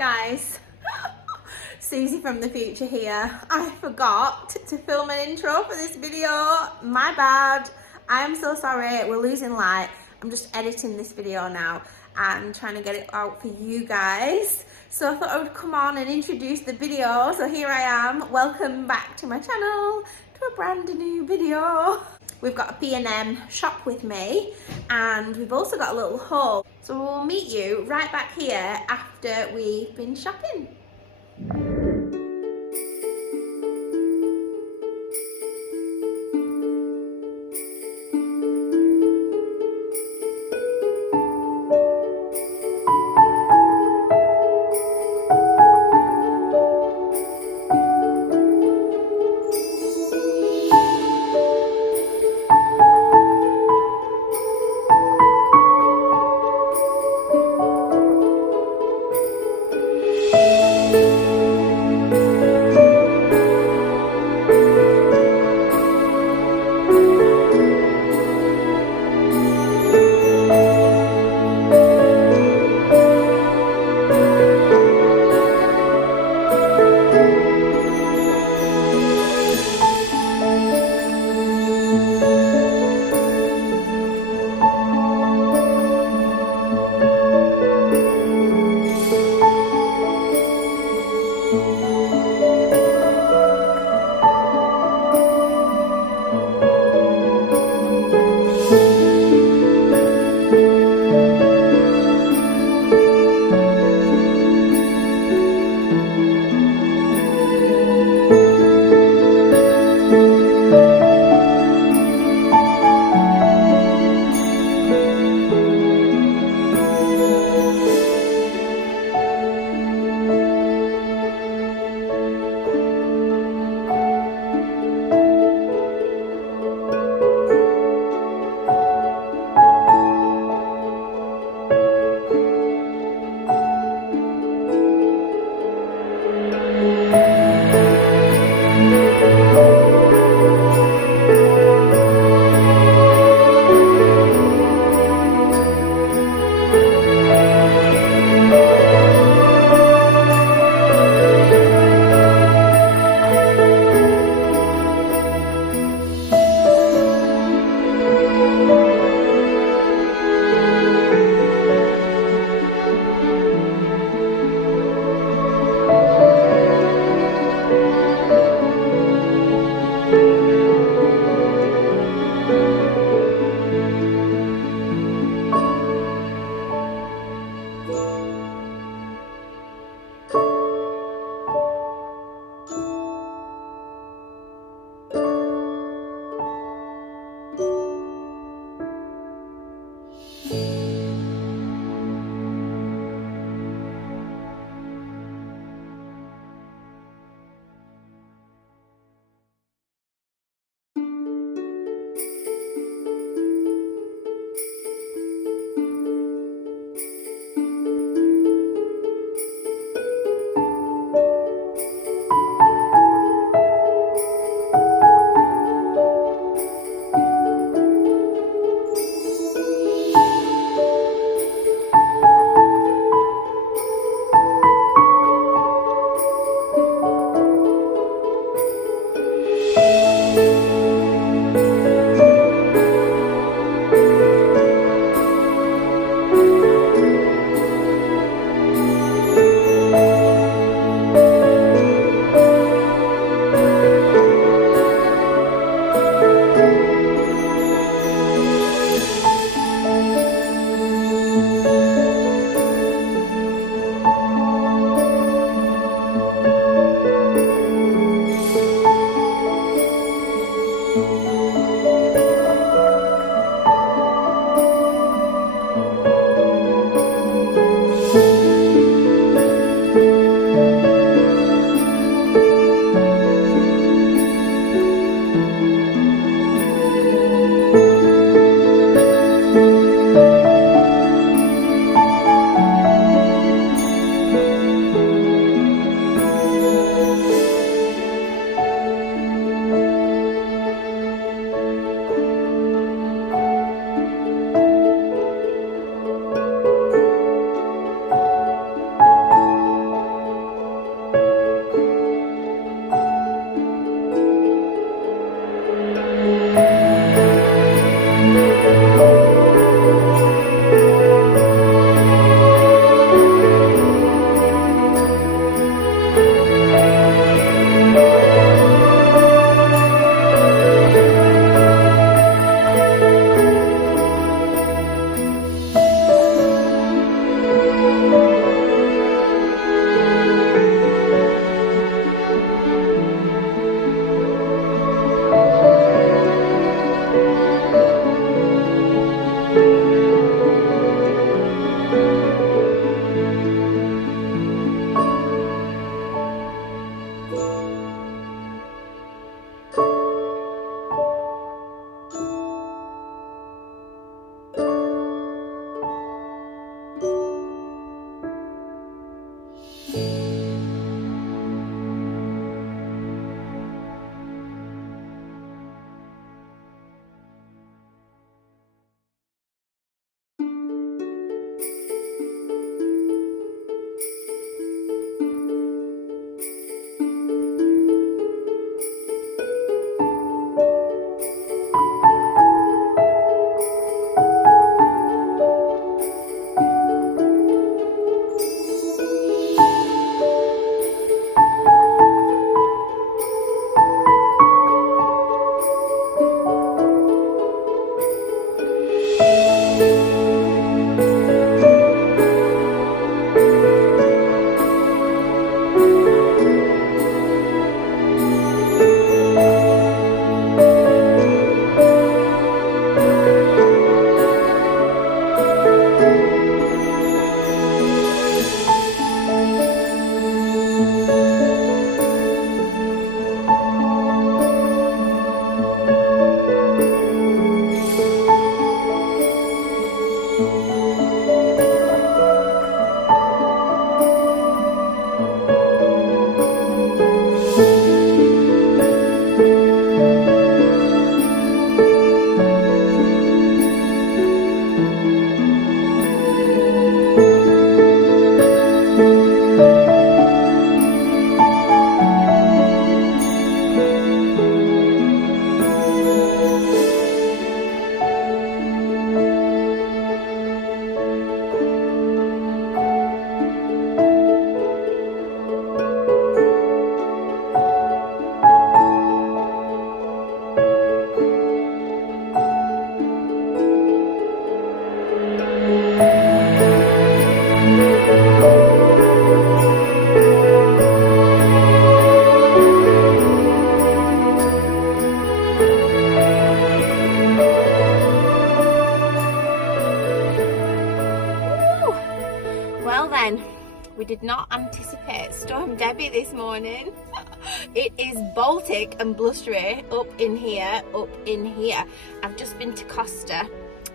Guys, Suzy from the future here. I forgot to film an intro for this video. My bad. I am so sorry. We're losing light. I'm just editing this video now and trying to get it out for you guys. So I thought I would come on and introduce the video. So here I am. Welcome back to my channel, to a brand new video. We've got a P&M shop with me, and we've also got a little haul. So we'll meet you right back here after we've been shopping. Well then, we did not anticipate Storm Debbie this morning. It is Baltic and blustery up in here, I've just been to Costa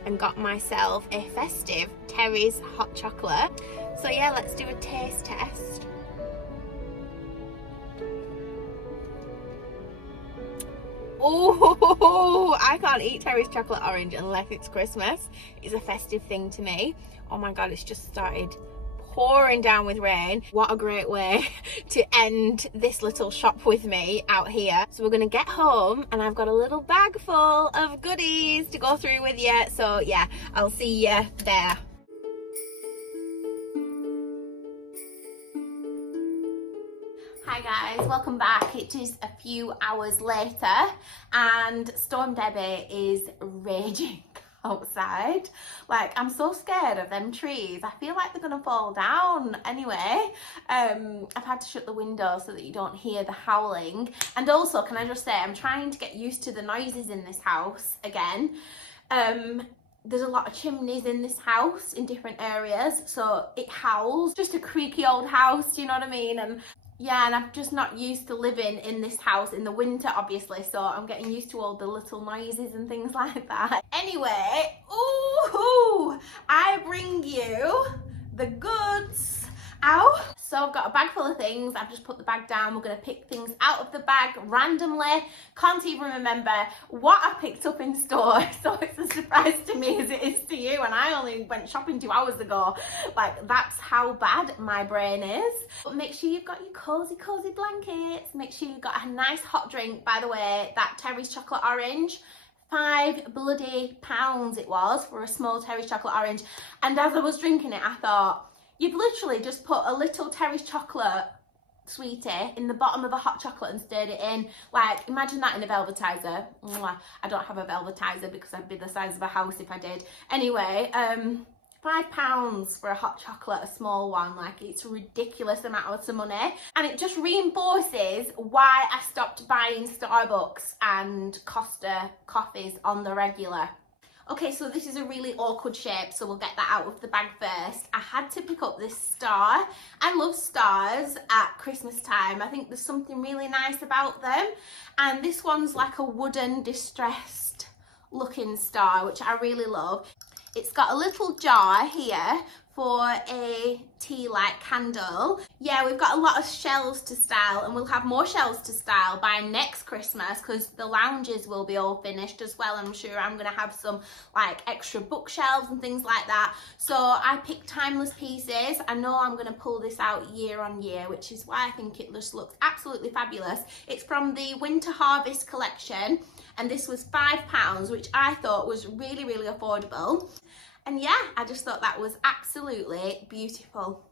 and got myself a festive Terry's hot chocolate. So yeah, let's do a taste test. Oh, I can't eat Terry's chocolate orange unless it's Christmas. It's a festive thing to me. Oh my god, it's just started pouring down with rain. What a great way to end this little shop with me out here. So we're gonna get home and I've got a little bag full of goodies to go through with you. So yeah, I'll see you there. Hi guys, welcome back. It is a few hours later and Storm Debbie is raging outside. Like, I'm so scared of them trees. I feel like they're gonna fall down anyway. I've had to shut the window so that you don't hear the howling. And also, can I just say, I'm trying to get used to the noises in this house again. There's a lot of chimneys in this house in different areas, so it howls. Just a creaky old house, do you know what I mean? And yeah, and I'm just not used to living in this house in the winter, obviously, so I'm getting used to all the little noises and things like that. Anyway, ooh, I bring you the goods. Ow. So I've got a bag full of things. I've just put the bag down. We're going to pick things out of the bag randomly. Can't even remember what I picked up in store. So it's a surprise to me as it is to you. And I only went shopping 2 hours ago. Like, that's how bad my brain is. But make sure you've got your cozy blankets. Make sure you've got a nice hot drink. By the way, that Terry's chocolate orange, £5 bloody it was for a small Terry's chocolate orange. And as I was drinking it, I thought, you've literally just put a little Terry's chocolate sweetie in the bottom of a hot chocolate and stirred it in. Like, imagine that in a velvetizer. Mwah. I don't have a velvetizer because I'd be the size of a house if I did. Anyway, £5 for a hot chocolate, a small one. Like, it's a ridiculous amount of money. And it just reinforces why I stopped buying Starbucks and Costa coffees on the regular. Okay, so this is a really awkward shape, so we'll get that out of the bag first. I had to pick up this star. I love stars at Christmas time. I think there's something really nice about them. And this one's like a wooden, distressed looking star, which I really love. It's got a little jar here for a tea light candle. Yeah, we've got a lot of shelves to style and we'll have more shelves to style by next Christmas because the lounges will be all finished as well. I'm sure I'm gonna have some like extra bookshelves and things like that. So I picked timeless pieces. I know I'm gonna pull this out year on year, which is why I think it just looks absolutely fabulous. It's from the Winter Harvest collection and this was £5, which I thought was really, really affordable. And yeah, I just thought that was absolutely beautiful.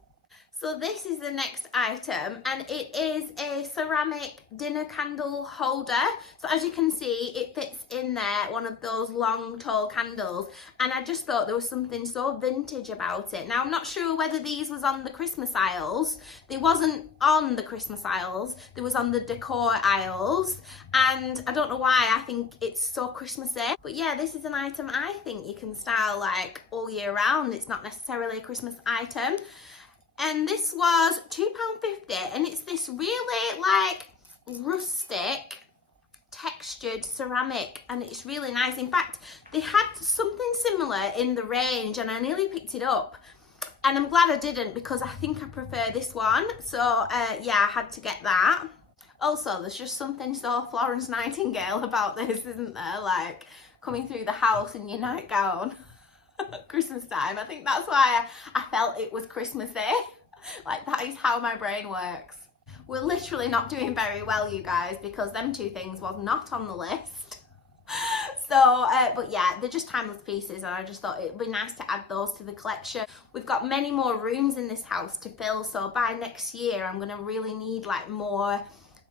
So this is the next item and it is a ceramic dinner candle holder. So as you can see, it fits in there, one of those long tall candles. And I just thought there was something so vintage about it. Now I'm not sure whether these was on the Christmas aisles. They wasn't on the Christmas aisles, they was on the decor aisles. And I don't know why, I think it's so Christmassy. But yeah, this is an item I think you can style like all year round. It's not necessarily a Christmas item. And this was £2.50 and it's this really like rustic textured ceramic and it's really nice. In fact, they had something similar in the range and I nearly picked it up and I'm glad I didn't because I think I prefer this one. So yeah, I had to get that. Also, there's just something so Florence Nightingale about this, isn't there? Like coming through the house in your nightgown. Christmas time. I think that's why I felt it was Christmassy. Like, that is how my brain works. We're literally not doing very well, you guys, because them two things was not on the list. So, but yeah, they're just timeless pieces and I just thought it'd be nice to add those to the collection. We've got many more rooms in this house to fill, so by next year I'm gonna really need like more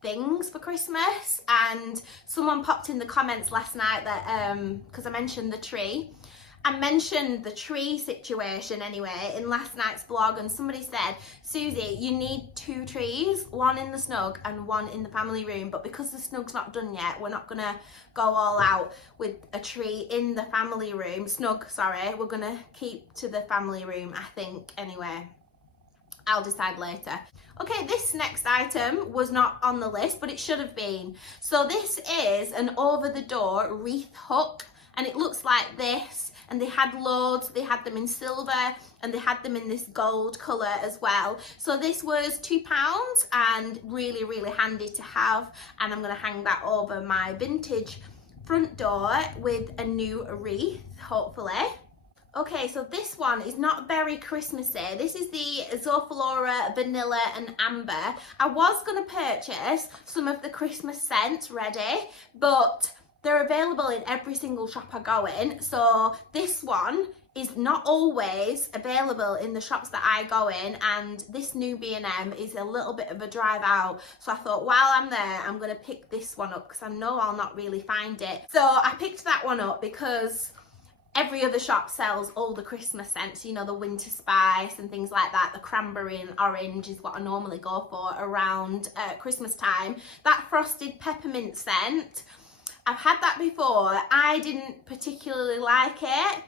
things for Christmas. And someone popped in the comments last night that because I mentioned the tree situation anyway in last night's vlog, and somebody said, Susie, you need 2 trees, one in the snug and one in the family room, but because the snug's not done yet, we're not gonna go all out with a tree in the family room, snug, sorry, we're gonna keep to the family room, I think, anyway. I'll decide later. Okay, this next item was not on the list, but it should have been. So this is an over-the-door wreath hook, and it looks like this, and they had loads. They had them in silver and they had them in this gold colour as well. So this was £2 and really, really handy to have, and I'm going to hang that over my vintage front door with a new wreath, hopefully. Okay, so this one is not very Christmassy. This is the Zor Flora Vanilla and Amber. I was going to purchase some of the Christmas scents ready, but they're available in every single shop I go in. So this one is not always available in the shops that I go in, and this new B&M is a little bit of a drive out. So I thought while I'm there, I'm going to pick this one up because I know I'll not really find it. So I picked that one up because every other shop sells all the Christmas scents, you know, the winter spice and things like that. The cranberry and orange is what I normally go for around Christmas time. That frosted peppermint scent, I've had that before. I didn't particularly like it.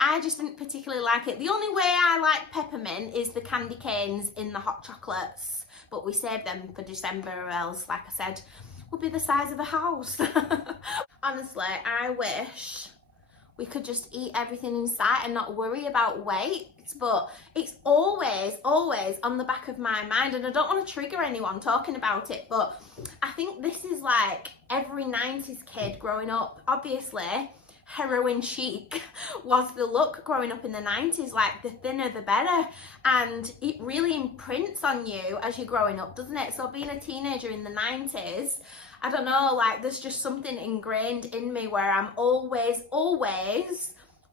I just didn't particularly like it. The only way I like peppermint is the candy canes in the hot chocolates, but we save them for December, or else, like I said, we'll be the size of a house. Honestly, I wish we could just eat everything in sight and not worry about weight, but it's always on the back of my mind, and I don't want to trigger anyone talking about it, but I think this is like every 90s kid growing up. Obviously, heroin chic was the look growing up in the 90s, like the thinner the better, and it really imprints on you as you're growing up, doesn't it? So being a teenager in the 90s, I don't know, like there's just something ingrained in me where I'm always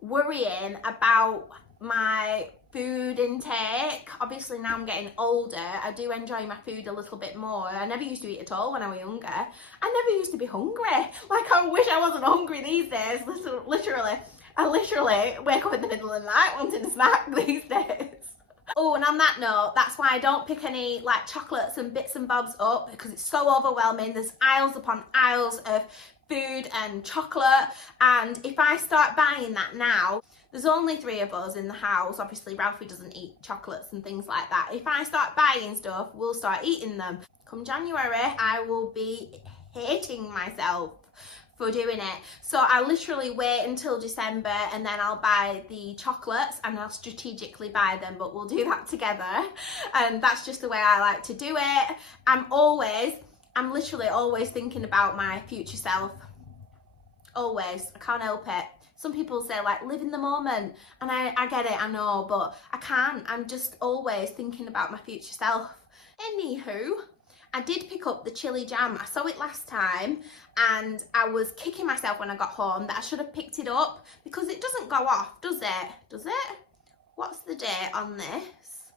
worrying about my food intake. Obviously now I'm getting older, I do enjoy my food a little bit more. I never used to eat at all when I was younger. I never used to be hungry. Like, I wish I wasn't hungry these days. Literally, I literally wake up in the middle of the night wanting a snack these days. Oh, and on that note, that's why I don't pick any like chocolates and bits and bobs up, because it's so overwhelming. There's aisles upon aisles of food and chocolate, and if I start buying that now, there's only 3 of us in the house. Obviously Ralphie doesn't eat chocolates and things like that. If I start buying stuff, we'll start eating them. Come January, I will be hating myself for doing it. So I literally wait until December, and then I'll buy the chocolates, and I'll strategically buy them, but we'll do that together. And that's just the way I like to do it. I'm literally always thinking about my future self. Always. I can't help it. Some people say like live in the moment, and I get it, I know, but I can't. I'm just always thinking about my future self. Anywho, I did pick up the chili jam. I saw it last time and I was kicking myself when I got home that I should have picked it up, because it doesn't go off, does it? Does it? What's the date on this?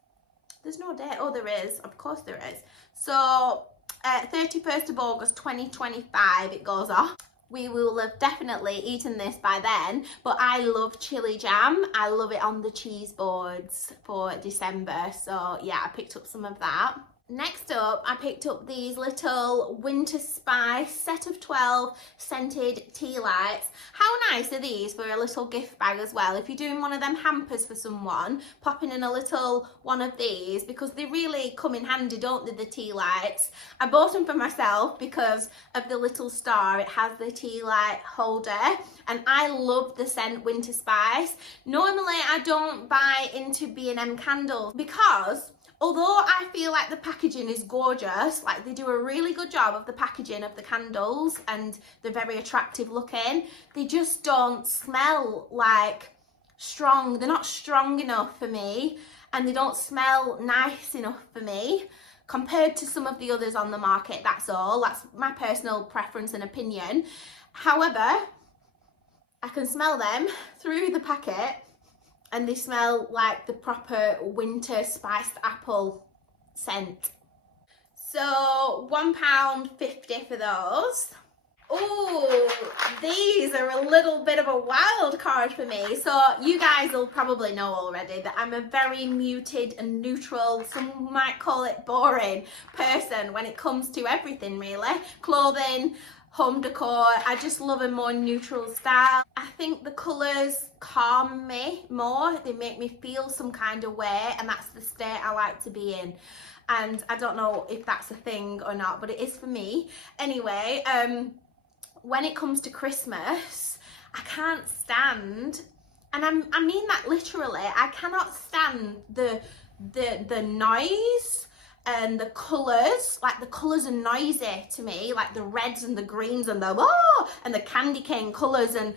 There's no date. Oh, there is. Of course there is. So 31st of August 2025 it goes off. We will have definitely eaten this by then, but I love chili jam. I love it on the cheese boards for December. So yeah, I picked up some of that. Next up, I picked up these little winter spice set of 12 scented tea lights. How nice are these for a little gift bag as well? If you're doing one of them hampers for someone, popping in a little one of these, because they really come in handy, don't they, the tea lights? I bought them for myself because of the little star. It has the tea light holder, and I love the scent winter spice. Normally, I don't buy into B&M candles because although I feel like the packaging is gorgeous, like they do a really good job of the packaging of the candles and they're very attractive looking, they just don't smell like strong. They're not strong enough for me, and they don't smell nice enough for me compared to some of the others on the market. That's all. That's my personal preference and opinion. However, I can smell them through the packet, and they smell like the proper winter spiced apple scent. So £1.50 for those. Oh, these are a little bit of a wild card for me. So you guys will probably know already that I'm a very muted and neutral, some might call it boring person when it comes to everything really. Clothing, home decor. I just love a more neutral style. I think the colours calm me more. They make me feel some kind of way, and that's the state I like to be in. And I don't know if that's a thing or not, but it is for me. Anyway, when it comes to Christmas, I can't stand, and I mean that literally, I cannot stand the noise and the colours. Like, the colours are noisy to me, like the reds and the greens and the candy cane colours, and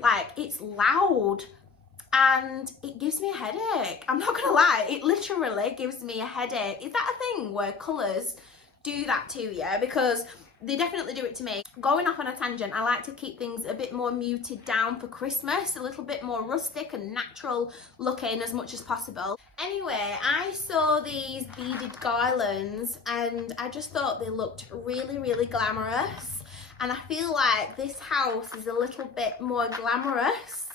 like, it's loud and it gives me a headache. I'm not gonna lie, it literally gives me a headache. Is that a thing where colours do that to you? Because they definitely do it to me. Going off on a tangent, I like to keep things a bit more muted down for Christmas, a little bit more rustic and natural looking as much as possible. Anyway, I saw these beaded garlands and I just thought they looked really, really glamorous. And I feel like this house is a little bit more glamorous.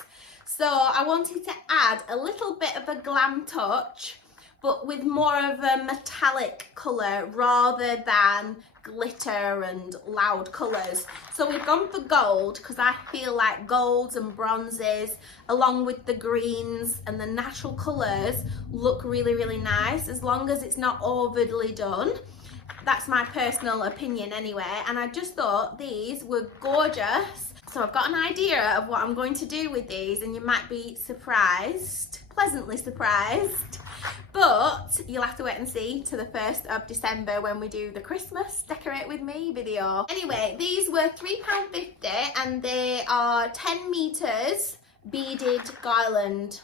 So I wanted to add a little bit of a glam touch, but with more of a metallic colour rather than glitter and loud colours. So we've gone for gold because I feel like golds and bronzes along with the greens and the natural colours look really, really nice, as long as it's not overly done. That's my personal opinion anyway, and I just thought these were gorgeous. So I've got an idea of what I'm going to do with these, and you might be surprised, pleasantly surprised. But you'll have to wait and see to the 1st of December when we do the Christmas Decorate With Me video. Anyway, these were £3.50 and they are 10 metres beaded garland.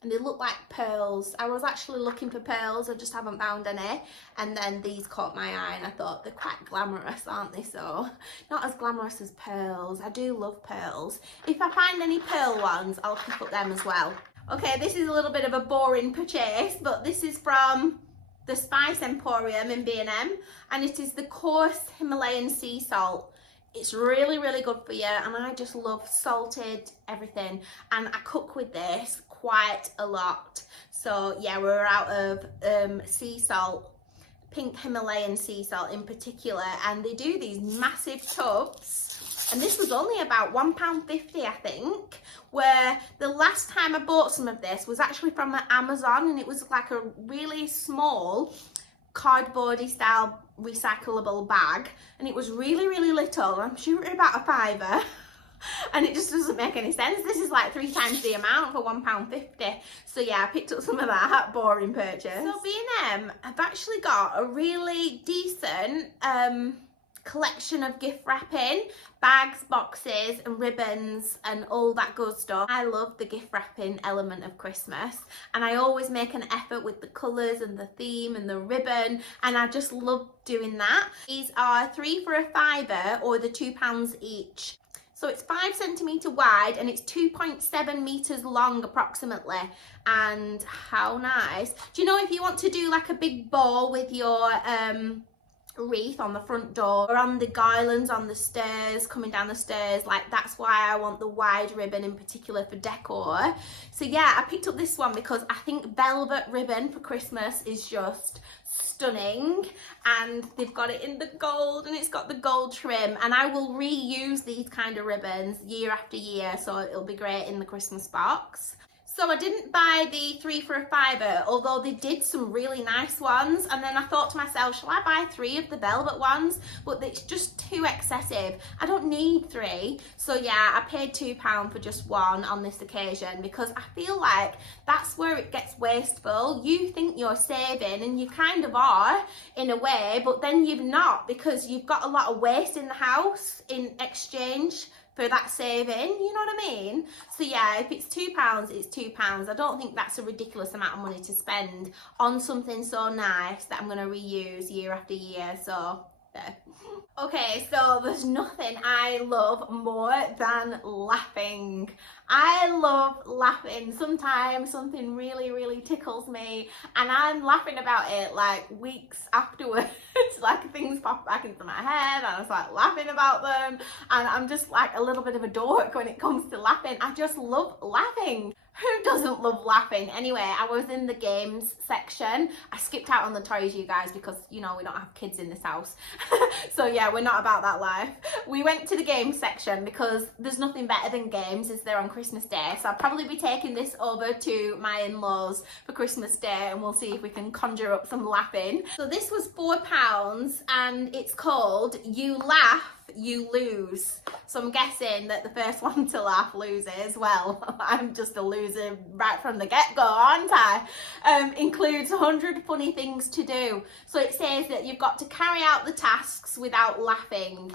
And they look like pearls. I was actually looking for pearls, I just haven't found any. And then these caught my eye and I thought they're quite glamorous, aren't they? So, not as glamorous as pearls. I do love pearls. If I find any pearl ones, I'll pick up them as well. Okay, this is a little bit of a boring purchase, but this is from the Spice Emporium in B&M, and it is the coarse Himalayan Sea Salt. It's really, really good for you, and I just love salted everything, and I cook with this quite a lot. So yeah, we're out of sea salt, pink Himalayan sea salt in particular, and they do these massive tubs, and this was only about £1.50 I think, where the last time I bought some of this was actually from Amazon, and it was like a really small cardboardy style recyclable bag, and it was really, really little. I'm sure it was about £5. And it just doesn't make any sense. This is like 3 times the amount for £1.50. So yeah, I picked up some of that. Boring purchase. So B&M have actually got a really decent collection of gift wrapping, bags, boxes and ribbons and all that good stuff. I love the gift wrapping element of Christmas, and I always make an effort with the colours and the theme and the ribbon, and I just love doing that. These are 3 for £5 or the £2 each. So it's 5 centimetre wide and it's 2.7 metres long approximately. And how nice. Do you know, if you want to do like a big bow with your wreath on the front door or on the garlands on the stairs, coming down the stairs, like that's why I want the wide ribbon in particular for decor. So yeah, I picked up this one because I think velvet ribbon for Christmas is just stunning, and they've got it in the gold and it's got the gold trim, and I will reuse these kind of ribbons year after year, so it'll be great in the Christmas box. So I didn't buy the 3 for £5, although they did some really nice ones, and then I thought to myself, shall I buy 3 of the velvet ones? But it's just too excessive. I don't need 3. So yeah, I paid £2 for just one on this occasion, because I feel like that's where it gets wasteful. You think you're saving, and you kind of are in a way, but then you've not, because you've got a lot of waste in the house in exchange for that saving, you know what I mean? So yeah, if it's £2, it's £2. I don't think that's a ridiculous amount of money to spend on something so nice that I'm going to reuse year after year, so yeah. Okay, so there's nothing I love more than laughing. I love laughing. Sometimes something really, really tickles me and I'm laughing about it like weeks afterwards. Like things pop back into my head and I start laughing about them, and I'm just like a little bit of a dork when it comes to laughing. I just love laughing. Who doesn't love laughing? Anyway, I was in the games section. I skipped out on the toys, you guys, because, you know, we don't have kids in this house. So yeah, we're not about that life. We went to the games section because there's nothing better than games, is there, on Christmas Day. So I'll probably be taking this over to my in-laws for Christmas Day, and we'll see if we can conjure up some laughing. So this was £4 and it's called You Laugh, You Lose. So I'm guessing that the first one to laugh loses. Well, I'm just a loser right from the get-go, aren't I? Includes 100 funny things to do. So it says that you've got to carry out the tasks without laughing.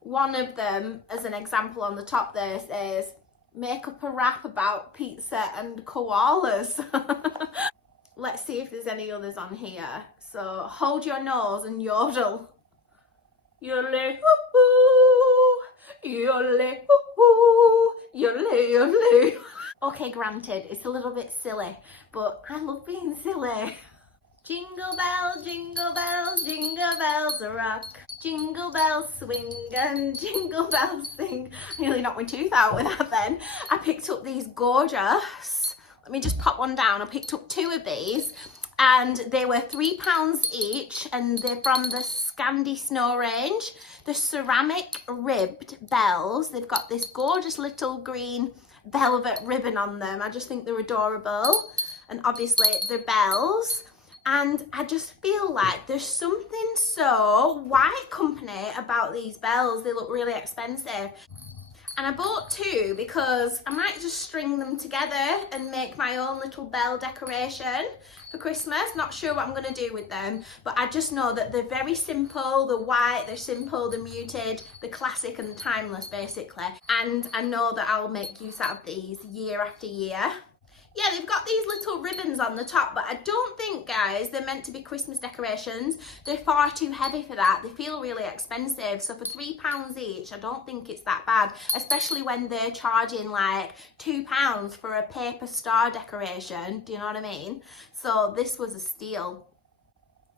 One of them, as an example on the top there, says make up a rap about pizza and koalas. Let's see if there's any others on here. So hold your nose and yodel. Yodel, yodel, yodel. Okay, granted, it's a little bit silly, but I love being silly. Jingle bells, jingle bells rock. Jingle bells swing and jingle bells sing. I nearly knocked my tooth out with that then. I picked up these gorgeous, let me just pop one down. I picked up 2 of these and they were £3 each, and they're from the Scandi Snow range. The ceramic ribbed bells. They've got this gorgeous little green velvet ribbon on them. I just think they're adorable, and obviously they're bells. And I just feel like there's something so white company about these bells. They look really expensive. And I bought 2 because I might just string them together and make my own little bell decoration for Christmas. Not sure what I'm going to do with them, but I just know that they're very simple. They're white, they're simple, they're muted, they're classic and timeless basically. And I know that I'll make use out of these year after year. Yeah, they've got these little ribbons on the top, but I don't think, guys, they're meant to be Christmas decorations. They're far too heavy for that. They feel really expensive. So for £3 each, I don't think it's that bad, especially when they're charging like £2 for a paper star decoration. Do you know what I mean? So this was a steal.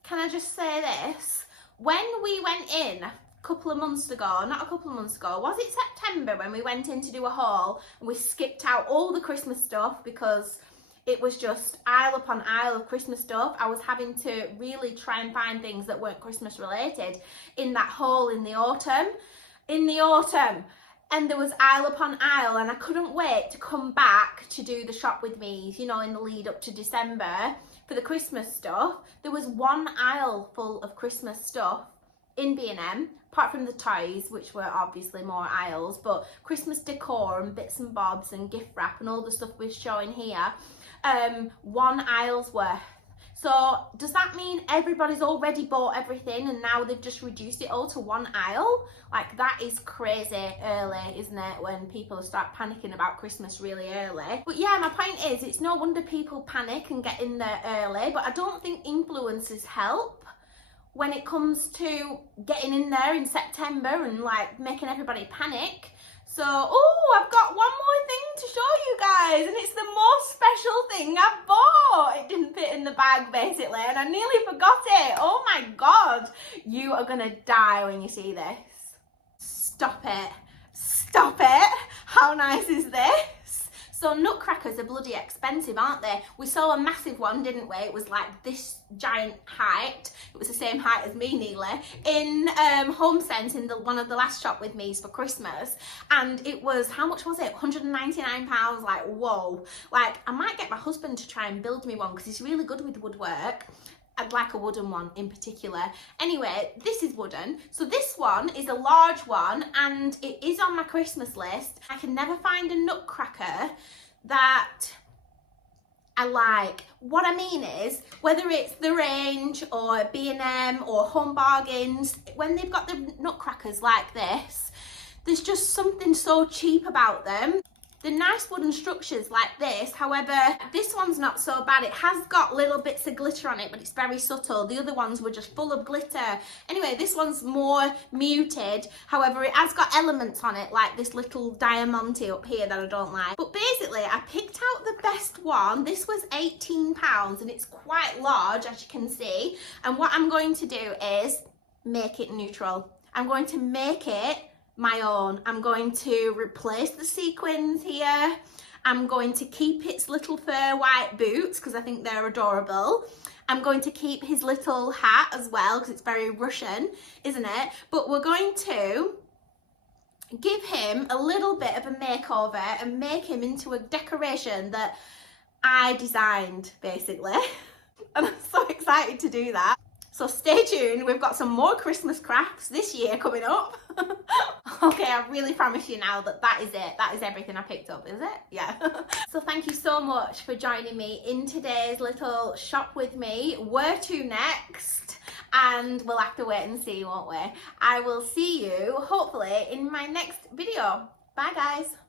Can I just say this? When we went in couple of months ago, not a couple of months ago, was it September, when we went in to do a haul and we skipped out all the Christmas stuff because it was just aisle upon aisle of Christmas stuff. I was having to really try and find things that weren't Christmas related in that haul in the autumn. And there was aisle upon aisle, and I couldn't wait to come back to do the shop with me, you know, in the lead up to December for the Christmas stuff. There was one aisle full of Christmas stuff in B&M, apart from the toys, which were obviously more aisles, but Christmas decor and bits and bobs and gift wrap and all the stuff we're showing here, one aisle's worth. So does that mean everybody's already bought everything and now they've just reduced it all to one aisle? Like, that is crazy early, isn't it, when people start panicking about Christmas really early? But yeah, my point is, it's no wonder people panic and get in there early, but I don't think influencers help when it comes to getting in there in September and like making everybody panic. So, oh, I've got one more thing to show you guys, and it's the most special thing I've bought. It didn't fit in the bag basically, and I nearly forgot it. Oh my God, you are gonna die when you see this. Stop it, stop it. How nice is this? So Nutcrackers are bloody expensive, aren't they? We saw a massive one, didn't we? It was like this giant height. It was the same height as me nearly. In Home Sense, in one of the last shop with me's for Christmas. And it was, how much was it? £199. Like, whoa. Like, I might get my husband to try and build me one because he's really good with woodwork. I'd like a wooden one in particular. Anyway, this is wooden. So this one is a large one and it is on my Christmas list. I can never find a Nutcracker that I like. What I mean is, whether it's the range or B&M or Home Bargains, when they've got the Nutcrackers like this, there's just something so cheap about them. The nice wooden structures like this, however, this one's not so bad. It has got little bits of glitter on it, but it's very subtle. The other ones were just full of glitter. Anyway, this one's more muted. However, it has got elements on it, like this little diamante up here that I don't like. But basically, I picked out the best one. This was £18, and it's quite large, as you can see. And what I'm going to do is make it neutral. I'm going to make it my own. I'm going to replace the sequins here. I'm going to keep its little fur white boots because I think they're adorable. I'm going to keep his little hat as well because it's very Russian, isn't it? But we're going to give him a little bit of a makeover and make him into a decoration that I designed, basically. And I'm so excited to do that. So stay tuned, we've got some more Christmas crafts this year coming up. Okay, I really promise you now that that is it. That is everything I picked up, is it? Yeah. So thank you so much for joining me in today's little shop with me. Where to next? And we'll have to wait and see, won't we? I will see you, hopefully, in my next video. Bye, guys.